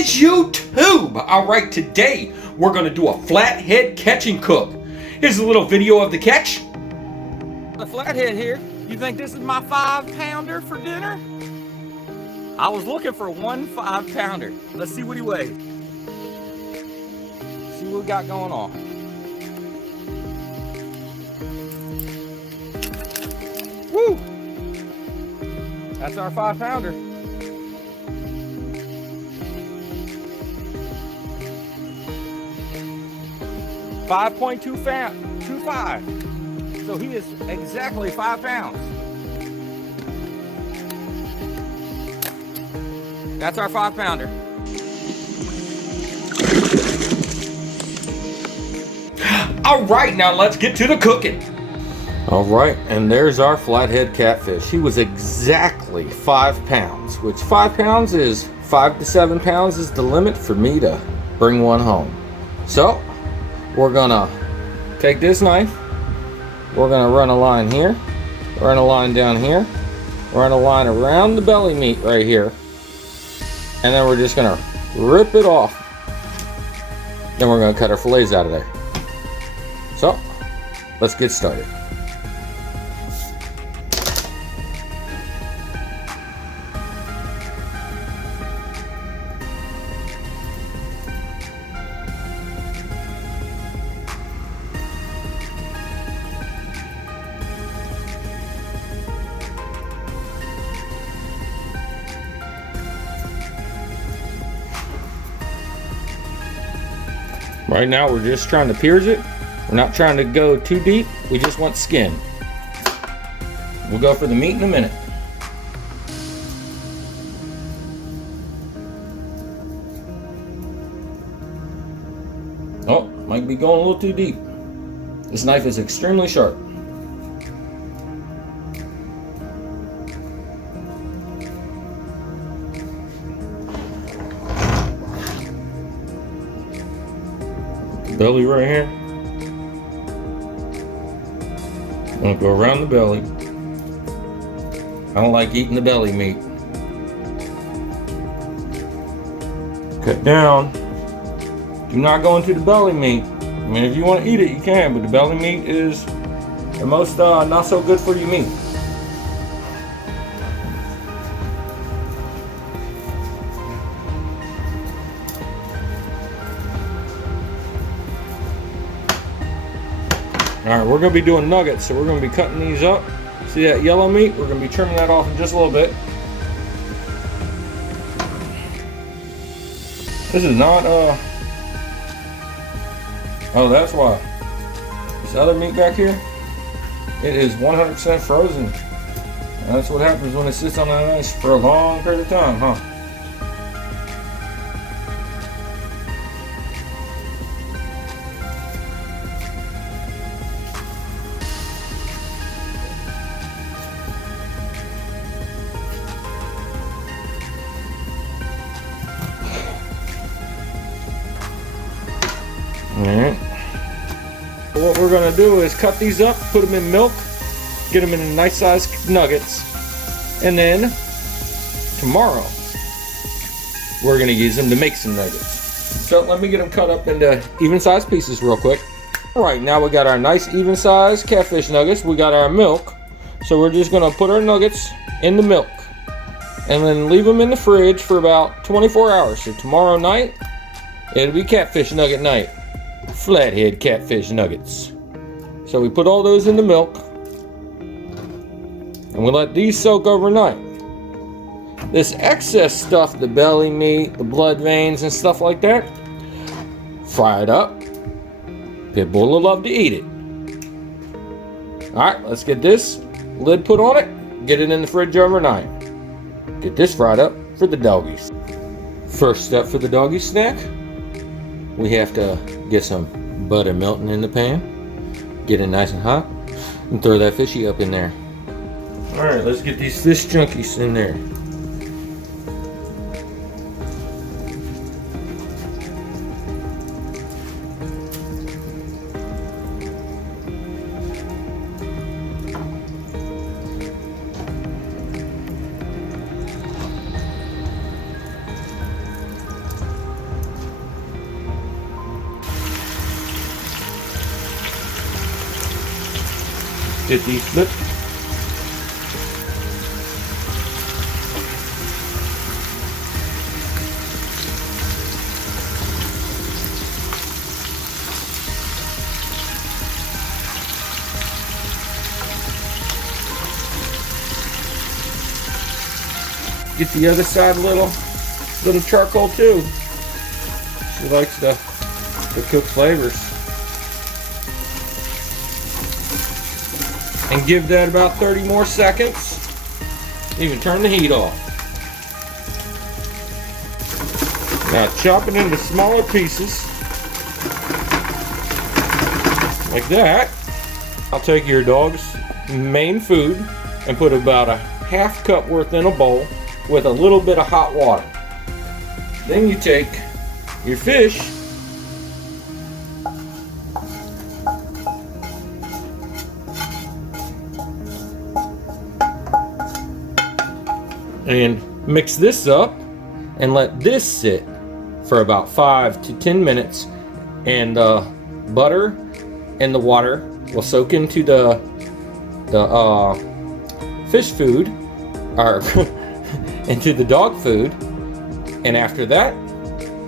is YouTube? Alright, today we're going to do a flathead catch and cook. Here's a little video of the catch. The flathead here. You think this is my 5-pounder for dinner? I was looking for one 5-pounder. Let's see what he weighs. See what we got going on. Woo! That's our 5-pounder. $5.25. So he is exactly 5 pounds. That's our 5-pounder. All right, now let's get to the cooking. All right, and there's our flathead catfish. He was exactly 5 pounds, which 5 pounds is 5 to 7 pounds is the limit for me to bring one home. So we're gonna take this knife. We're gonna run a line here, run a line down here, run a line around the belly meat right here, and then we're just gonna rip it off. Then we're gonna cut our fillets out of there. So let's get started. Right now we're just trying to pierce it. We're not trying to go too deep. We just want skin. We'll go for the meat in a minute. Oh, might be going a little too deep. This knife is extremely sharp. Belly right here. I'm gonna go around the belly. I don't like eating the belly meat. Cut down. Do not go into the belly meat. I mean, if you want to eat it, you can, but the belly meat is the most not so good for you meat. Alright, we're going to be doing nuggets, so we're going to be cutting these up. See that yellow meat? We're going to be trimming that off in just a little bit. This is not, oh, that's why. This other meat back here, it is 100% frozen. And that's what happens when it sits on that ice for a long period of time, huh? Alright. What we're going to do is cut these up, put them in milk, get them in nice sized nuggets, and then tomorrow we're going to use them to make some nuggets. So let me get them cut up into even sized pieces real quick. Alright, now we got our nice even sized catfish nuggets. We got our milk. So we're just going to put our nuggets in the milk and then leave them in the fridge for about 24 hours. So tomorrow night, it'll be catfish nugget night. Flathead catfish nuggets. So we put all those in the milk and we let these soak overnight. This excess stuff, the belly meat, the blood veins and stuff like that, fry it up. Pitbull will love to eat it. Alright, let's get this lid put on it, get it in the fridge overnight. Get this fried up for the doggies. First step for the doggy snack, we have to get some butter melting in the pan, get it nice and hot, and throw that fishy up in there. Alright, let's get these fish junkies in there. Get these flipped. Get the other side a little charcoal too. She likes to cook flavors. And give that about 30 more seconds. You can turn the heat off. Now chop it into smaller pieces. Like that. I'll take your dog's main food and put about a half cup worth in a bowl with a little bit of hot water. Then you take your fish and mix this up and let this sit for about 5 to 10 minutes, and the butter and the water will soak into the fish food, or into the dog food, and after that,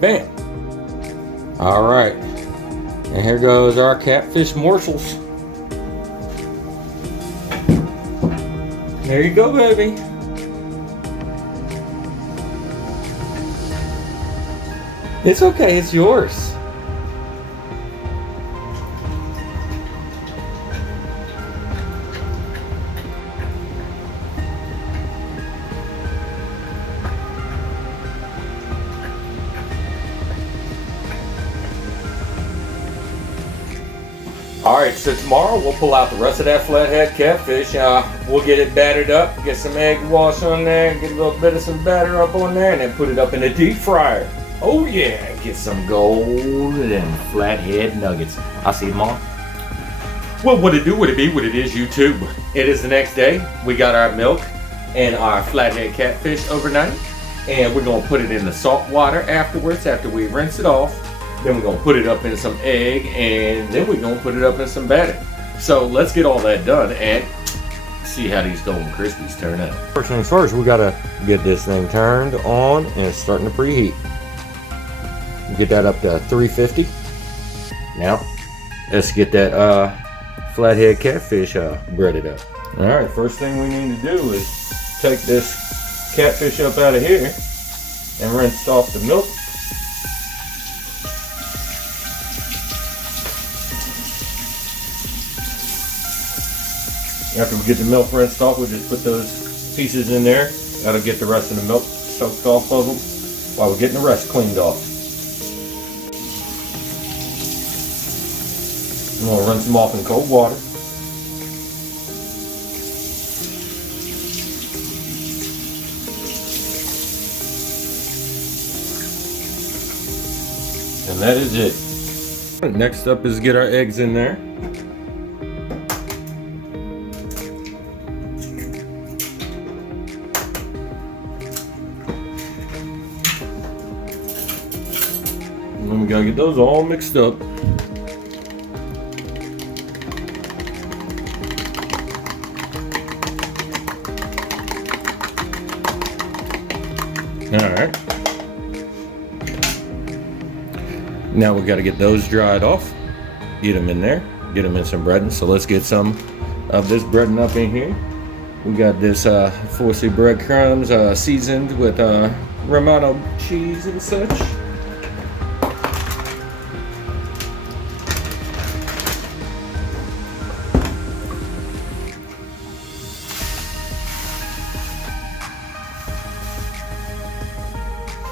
bam. All right, and here goes our catfish morsels. There you go, baby. It's okay, it's yours. Alright, so tomorrow we'll pull out the rest of that flathead catfish. We'll get it battered up, get some egg wash on there, get a little bit of some batter up on there, and then put it up in the deep fryer. Oh yeah, get some golden flathead nuggets. I'll see you tomorrow. Well, what it do, what it be, what it is, YouTube. It is the next day. We got our milk and our flathead catfish overnight, and we're gonna put it in the salt water afterwards, after we rinse it off. Then we're gonna put it up in some egg, and then we're gonna put it up in some batter. So let's get all that done and see how these golden crispies turn out. First things first, we gotta get this thing turned on and it's starting to preheat. Get that up to 350. Now, let's get that flathead catfish breaded up. All right, first thing we need to do is take this catfish up out of here and rinse off the milk. After we get the milk rinsed off, we'll just put those pieces in there. That'll get the rest of the milk soaked off of them while we're getting the rest cleaned off. I'm going to rinse them off in cold water. And that is it. Next up is get our eggs in there. And then we gotta get those all mixed up. Alright. Now we got to get those dried off. Get them in there. Get them in some breading. So let's get some of this breading up in here. We got this 4C breadcrumbs seasoned with Romano cheese and such.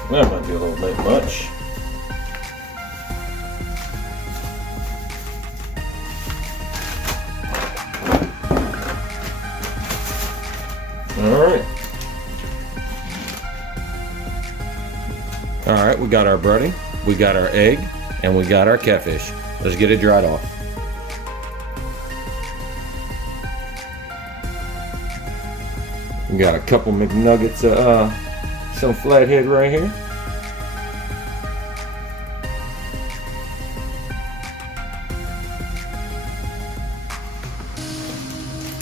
That might be a little bit much. Alright. Alright, we got our breading, we got our egg, and we got our catfish. Let's get it dried off. We got a couple McNuggets some flathead right here.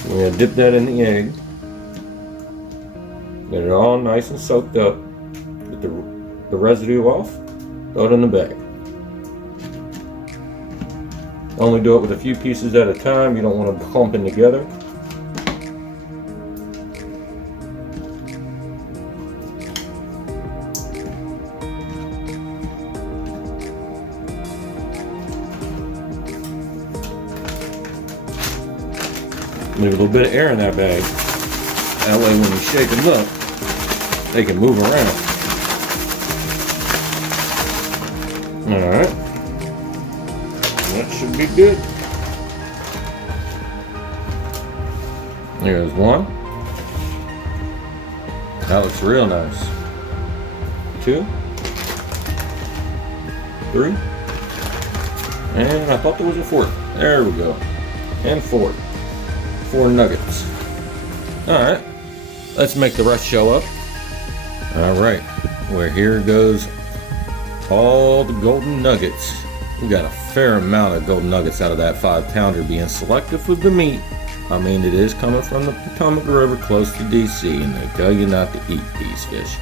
We're gonna dip that in the egg. Get it all nice and soaked up. Get the residue off. Throw it in the bag. Only do it with a few pieces at a time. You don't want to clump them together. Leave a little bit of air in that bag. That way when you shake them up, they can move around. Alright. That should be good. There's one. That looks real nice. 2. 3. And I thought there was a 4th. There we go. And 4. 4 nuggets. Alright. Let's make the rest show up. Alright. Where here goes all the golden nuggets. We got a fair amount of golden nuggets out of that 5-pounder, being selective with the meat. I mean, it is coming from the Potomac River close to DC, and they tell you not to eat these fish.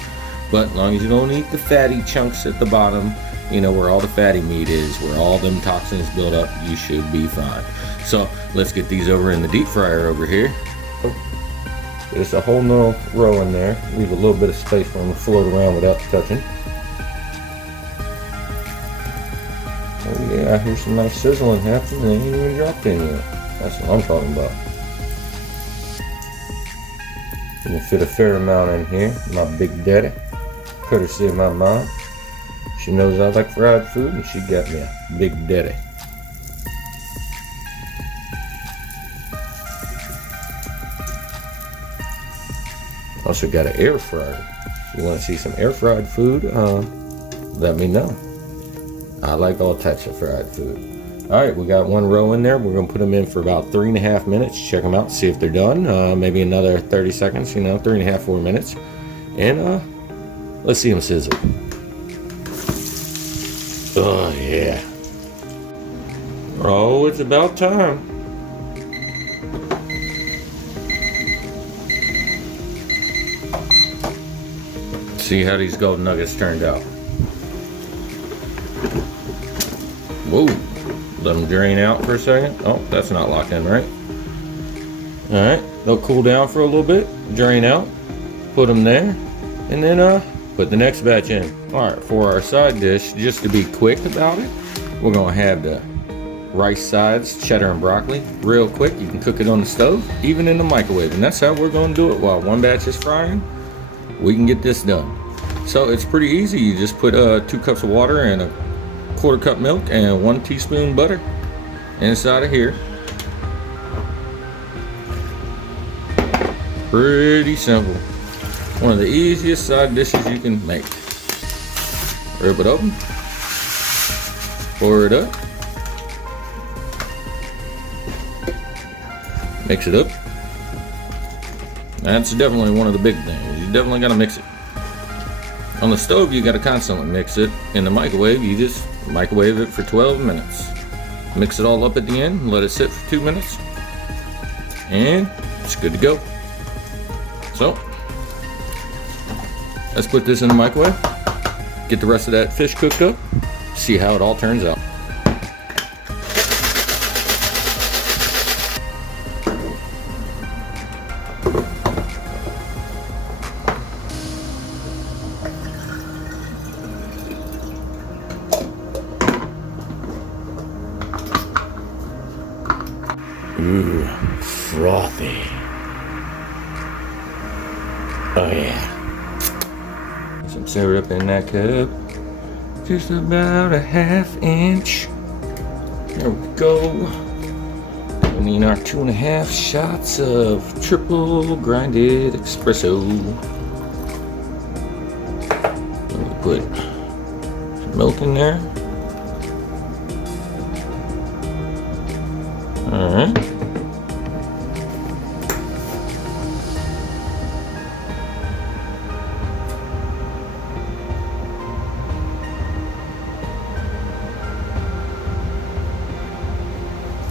But as long as you don't eat the fatty chunks at the bottom, you know, where all the fatty meat is, where all them toxins build up, you should be fine. So let's get these over in the deep fryer over here. There's a whole nother row in there. Leave a little bit of space for them to float around without touching. Oh yeah, I hear some nice sizzling happening. They ain't even dropped in yet. That's what I'm talking about. You can fit a fair amount in here. My big daddy, courtesy of my mom. She knows I like fried food, and she got me a big daddy. Also got an air fryer. If you want to see some air fried food, let me know. I like all types of fried food. Alright, we got one row in there. We're going to put them in for about 3.5 minutes. Check them out, see if they're done. Maybe another 30 seconds, you know, 3.5, 4 minutes. And let's see them sizzle. Oh, yeah. Oh, it's about time. See how these golden nuggets turned out. Whoa. Let them drain out for a second. Oh, that's not locked in, right? Alright, they'll cool down for a little bit, drain out, put them there, and then put the next batch in. Alright, for our side dish, just to be quick about it, we're going to have the rice sides, cheddar and broccoli, real quick. You can cook it on the stove, even in the microwave, and that's how we're going to do it. While one batch is frying, we can get this done. So it's pretty easy. You just put 2 cups of water and a 1/4 cup milk and 1 teaspoon butter inside of here. Pretty simple. One of the easiest side dishes you can make. Rip it open, pour it up, mix it up. That's definitely one of the big things. You definitely got to mix it. On the stove, you got to constantly mix it. In the microwave, you just microwave it for 12 minutes. Mix it all up at the end, let it sit for 2 minutes, and it's good to go. So, let's put this in the microwave, get the rest of that fish cooked up, see how it all turns out. Ooh, frothy. Oh yeah. Some syrup in that cup. Just about a 1/2 inch. There we go. We need our 2.5 shots of triple grinded espresso. Let me put some milk in there. Alright.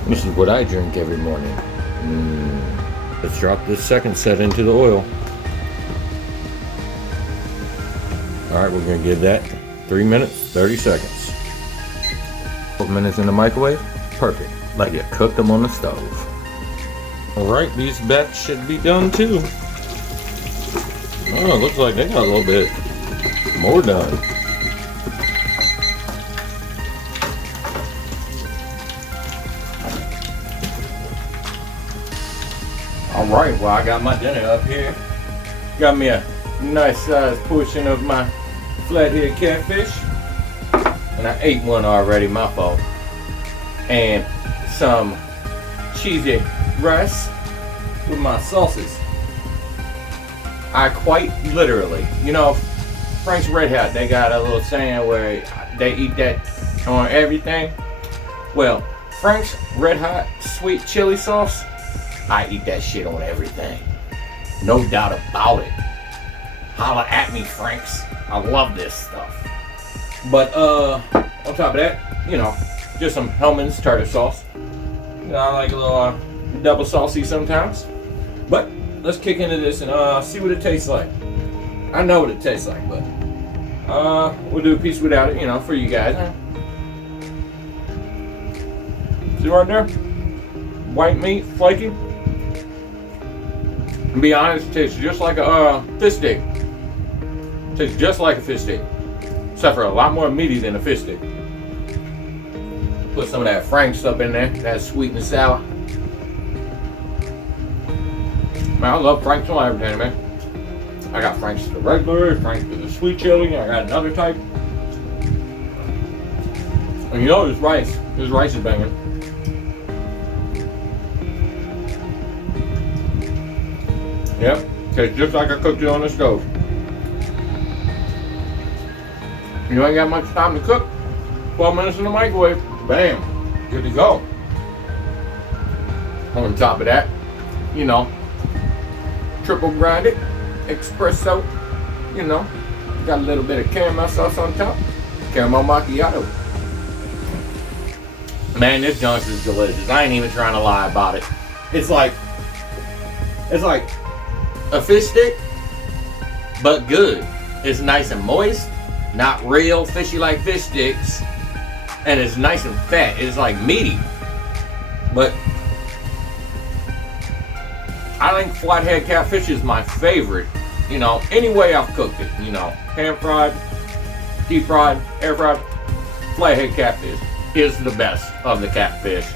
This is what I drink every morning. Let's drop this second set into the oil. Alright, we're going to give that 3 minutes, 30 seconds. 12 minutes in the microwave. Perfect. Like you cooked them on the stove. Alright, these bats should be done too. Oh, it looks like they got a little bit more done. Alright, well, I got my dinner up here. Got me a nice sized portion of my flathead catfish. And I ate one already, my fault. And some cheesy rice with my sauces. I quite literally, you know, Frank's Red Hot, they got a little saying where they eat that on everything. Well, Frank's Red Hot sweet chili sauce, I eat that shit on everything. No doubt about it. Holla at me, Franks. I love this stuff. But on top of that, you know, just some Hellman's tartar sauce. You know, I like a little double saucy sometimes. But let's kick into this and see what it tastes like. I know what it tastes like, but we'll do a piece without it, you know, for you guys. See right there? White meat, flaky. To be honest, it tastes just like a fish stick. It tastes just like a fish stick, except for a lot more meaty than a fish stick. Put some of that Frank's up in there, that sweet and sour. Man, I love Frank's on everything, man. I got Frank's the regular, Frank's the sweet chili, I got another type. And you know this rice is banging. Yep, tastes just like I cooked it on the stove. You ain't got much time to cook. 12 minutes in the microwave, bam, good to go. On top of that, you know, triple grind it, espresso, you know, got a little bit of caramel sauce on top, caramel macchiato. Man, this junk is delicious. I ain't even trying to lie about it. It's like a fish stick, but good. It's nice and moist, not real fishy like fish sticks, and it's nice and fat. It's like meaty, but I think flathead catfish is my favorite. You know, any way I've cooked it, you know, pan fried, deep fried, air fried, flathead catfish is the best of the catfish.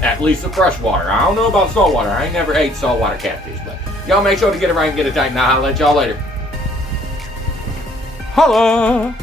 At least the freshwater. I don't know about saltwater. I ain't never ate saltwater catfish, but y'all make sure to get it right and get it tight. Now I'll let y'all later. Holla!